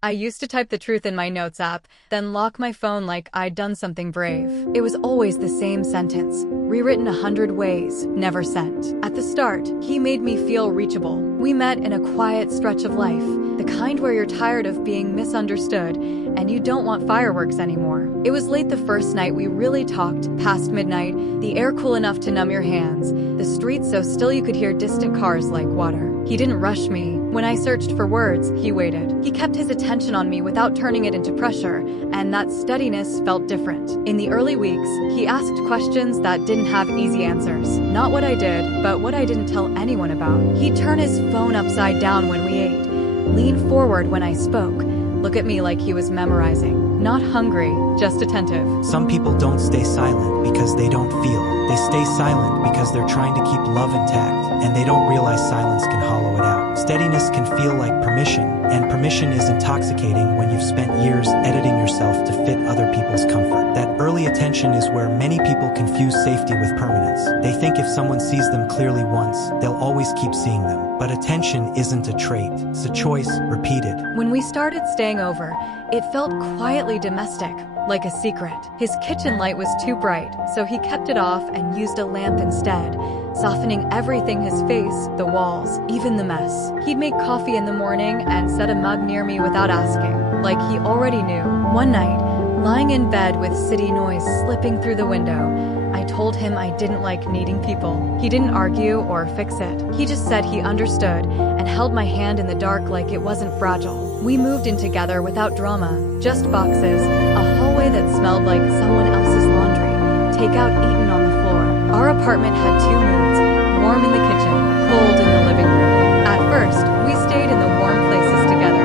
I used to type the truth in my notes app, then lock my phone like I'd done something brave. It was always the same sentence, rewritten 100 ways, never sent. At the start, he made me feel reachable. We met in a quiet stretch of life, the kind where you're tired of being misunderstood and you don't want fireworks anymore. It was late the first night we really talked, past midnight, the air cool enough to numb your hands, the streets so still you could hear distant cars like water. He didn't rush me. When I searched for words, he waited. He kept his attention on me without turning it into pressure, and that steadiness felt different. In the early weeks, he asked questions that didn't have easy answers. Not what I did, but what I didn't tell anyone about. He'd turn his phone upside down when we ate, lean forward when I spoke, look at me like he was memorizing. Not hungry, just attentive. Some people don't stay silent because they don't feel. They stay silent because they're trying to keep love intact, and they don't realize silence can hollow it out. Steadiness can feel like permission, and permission is intoxicating when you've spent years editing yourself to fit other people's comfort. That early attention is where many people confuse safety with permanence. They think if someone sees them clearly once, they'll always keep seeing them. But attention isn't a trait, it's a choice, repeated. When we started staying over, it felt quietly domestic, like a secret. His kitchen light was too bright, so he kept it off and used a lamp instead, softening everything: his face, the walls, even the mess. He'd make coffee in the morning and set a mug near me without asking, like he already knew. One night, lying in bed with city noise slipping through the window, I told him I didn't like needing people. He didn't argue or fix it. He just said he understood and held my hand in the dark like it wasn't fragile. We moved in together without drama, just boxes, a hallway that smelled like someone else's laundry, takeout eaten on the floor. Our apartment had two moods, warm in the kitchen, cold in the living room. At first, we stayed in the warm places together.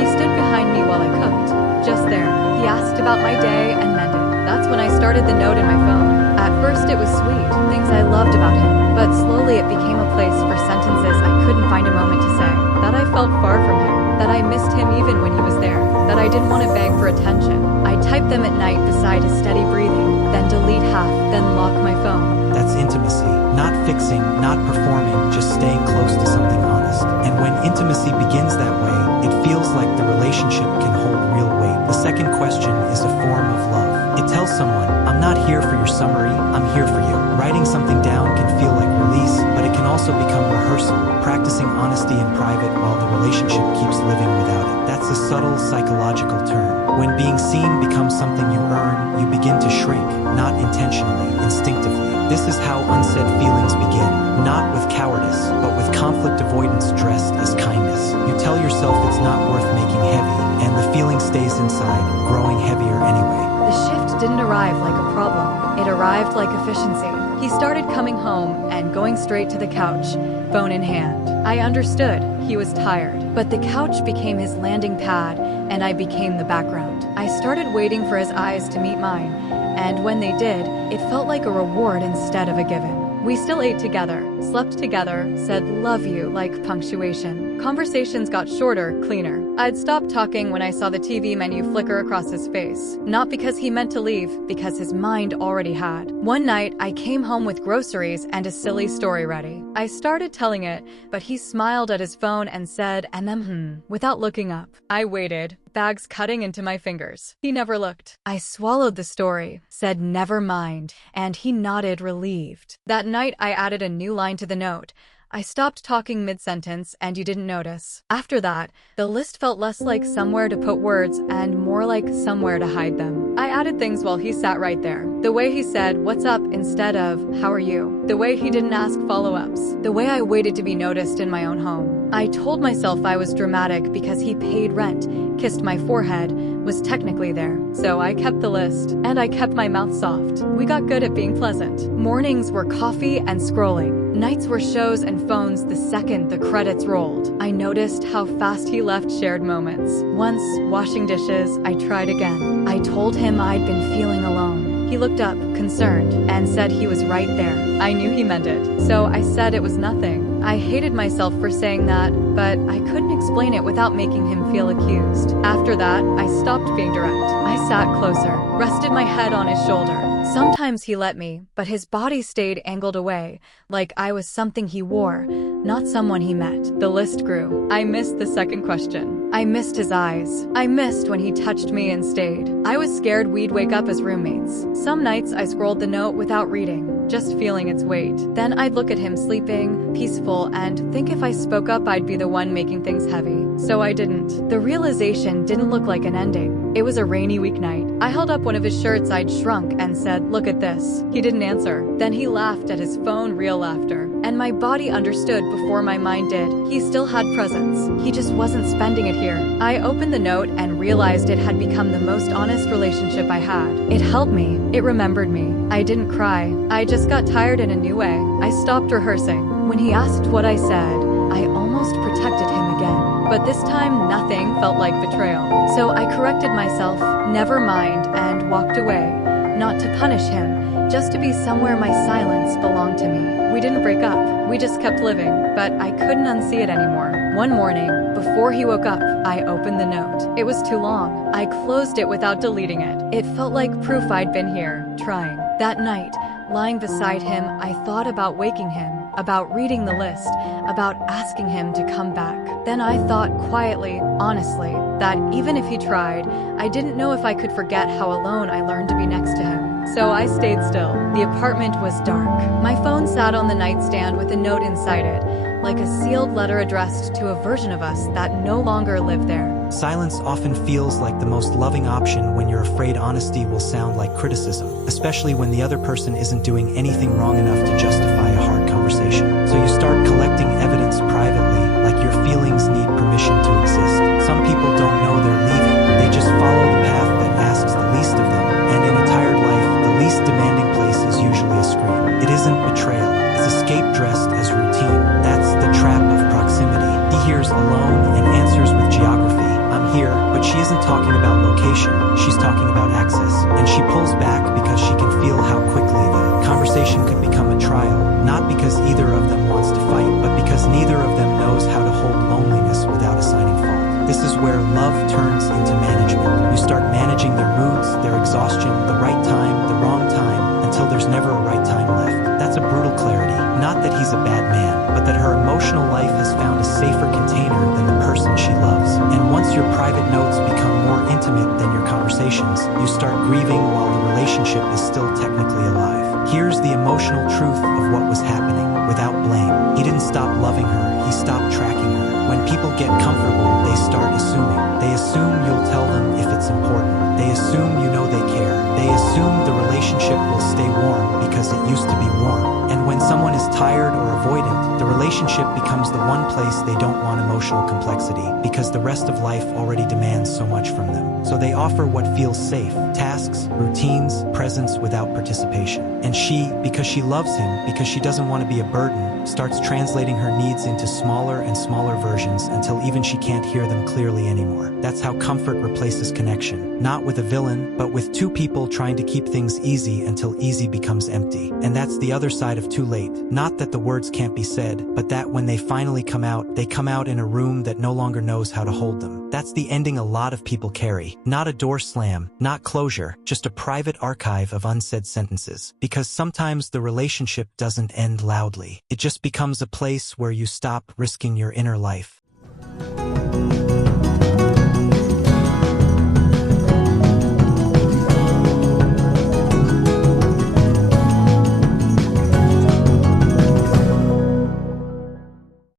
He stood behind me while I cooked, just there. He asked about my day and mended. That's when I started the note in my phone. At first it was sweet, things I loved about him, but slowly it became a place for sentences I couldn't find a moment to say. That I felt far from him, that I missed him even when he was there, that I didn't want to beg for attention. I'd type them at night beside his steady breathing, then delete half, then lock my phone. That's intimacy. Not fixing, not performing, just staying close to something honest. And when intimacy begins that way, it feels like the relationship can hold real weight. The second question is a form of love. It tells someone, I'm not here for your summary, I'm here for you. Writing something down can feel like release, but it can also become rehearsal, practicing honesty in private while the relationship keeps living without it. That's a subtle psychological turn. When being seen becomes something you earn, you begin to shrink, not intentionally, instinctively. This is how unsaid feelings begin, not with cowardice, but with conflict avoidance dressed as kindness. You tell yourself it's not worth making heavy, and the feeling stays inside, growing heavier anyway. The shift didn't arrive like a problem. It arrived like efficiency. He started coming home and going straight to the couch, phone in hand. I understood. He was tired. But the couch became his landing pad, and I became the background. I started waiting for his eyes to meet mine, and when they did, it felt like a reward instead of a given. We still ate together, slept together, said love you like punctuation. Conversations got shorter, cleaner. I'd stop talking when I saw the TV menu flicker across his face. Not because he meant to leave, because his mind already had. One night, I came home with groceries and a silly story ready. I started telling it, but he smiled at his phone and said, and then without looking up. I waited, bags cutting into my fingers. He never looked. I swallowed the story, said never mind, and he nodded relieved. That night, I added a new line to the note. I stopped talking mid-sentence and you didn't notice. After that, the list felt less like somewhere to put words and more like somewhere to hide them. I added things while he sat right there. The way he said, "What's up?" instead of, "How are you?" The way he didn't ask follow-ups. The way I waited to be noticed in my own home. I told myself I was dramatic because he paid rent, kissed my forehead, was technically there. So I kept the list, and I kept my mouth soft. We got good at being pleasant. Mornings were coffee and scrolling. Nights were shows and phones the second the credits rolled. I noticed how fast he left shared moments. Once, washing dishes, I tried again. I told him I'd been feeling alone. He looked up, concerned, and said he was right there. I knew he meant it, so I said it was nothing. I hated myself for saying that, but I couldn't explain it without making him feel accused. After that, I stopped being direct. I sat closer, rested my head on his shoulder, Sometimes he let me, but his body stayed angled away, like I was something he wore, not someone he met. The list grew. I missed the second question. I missed his eyes. I missed when he touched me and stayed. I was scared we'd wake up as roommates. Some nights I scrolled the note without reading, just feeling its weight. Then I'd look at him sleeping, peaceful, and think if I spoke up I'd be the one making things heavy. So I didn't. The realization didn't look like an ending. It was a rainy weeknight. I held up one of his shirts I'd shrunk and said, "Look at this." He didn't answer. Then he laughed at his phone, real laughter. And my body understood before my mind did. He still had presence. He just wasn't spending it here. I opened the note and realized it had become the most honest relationship I had. It held me. It remembered me. I didn't cry. I just got tired in a new way. I stopped rehearsing. When he asked what I said, I almost protected him again. But this time, nothing felt like betrayal. So I corrected myself, never mind, and walked away. Not to punish him, just to be somewhere my silence belonged to me. We didn't break up, we just kept living, but I couldn't unsee it anymore. One morning, before he woke up, I opened the note. It was too long. I closed it without deleting it. It felt like proof I'd been here, trying. That night, lying beside him, I thought about waking him, about reading the list, about asking him to come back. Then I thought quietly, honestly, that even if he tried, I didn't know if I could forget how alone I learned to be next to him. So I stayed still. The apartment was dark. My phone sat on the nightstand with a note inside it, like a sealed letter addressed to a version of us that no longer lived there. Silence often feels like the most loving option when you're afraid honesty will sound like criticism, especially when the other person isn't doing anything wrong enough to justify a hard conversation. So you start collecting evidence privately, like your feelings need permission to exist. Some people don't know they're leaving. They just follow the path that asks the least of them. And in a tired life, the least demanding place is usually a scream. It isn't betrayal. It's escape dressed as routine. That's the trap of proximity. He hears alone and answers with geography. "I'm here," but she isn't talking about location. She's talking about access. And she pulls back because she can feel how quickly the conversation could become a trial. Not because either of them wants to fight, but because neither of them knows how to hold loneliness without assigning fault. This is where love turns into management. You start managing their moods, their exhaustion, the right time, the wrong time, until there's never a right time left. That's a brutal clarity. Not that he's a bad man, but that her emotional life has found a safer container than the person she loves. And once your private notes become more intimate than your conversations, you start grieving while the relationship is still technically alive. Here's the emotional truth of what was happening, without blame. He didn't stop loving her, he stopped tracking her. When people get comfortable, they start assuming. They assume you'll tell them if it's important. They assume you know they care. They assume the relationship will stay warm because it used to be warm. And when someone is tired or avoidant, the relationship becomes the one place they don't want emotional complexity because the rest of life already demands so much from them. So they offer what feels safe: tasks, routines, presence without participation. And she, because she loves him, because she doesn't want to be a burden, starts translating her needs into smaller and smaller versions until even she can't hear them clearly anymore. That's how comfort replaces connection. Not with a villain, but with two people trying to keep things easy until easy becomes empty. And that's the other side of too late. Not that the words can't be said, but that when they finally come out, they come out in a room that no longer knows how to hold them. That's the ending a lot of people carry. Not a door slam, not closure, just a private archive of unsaid sentences. Because sometimes the relationship doesn't end loudly. It just becomes a place where you stop risking your inner life.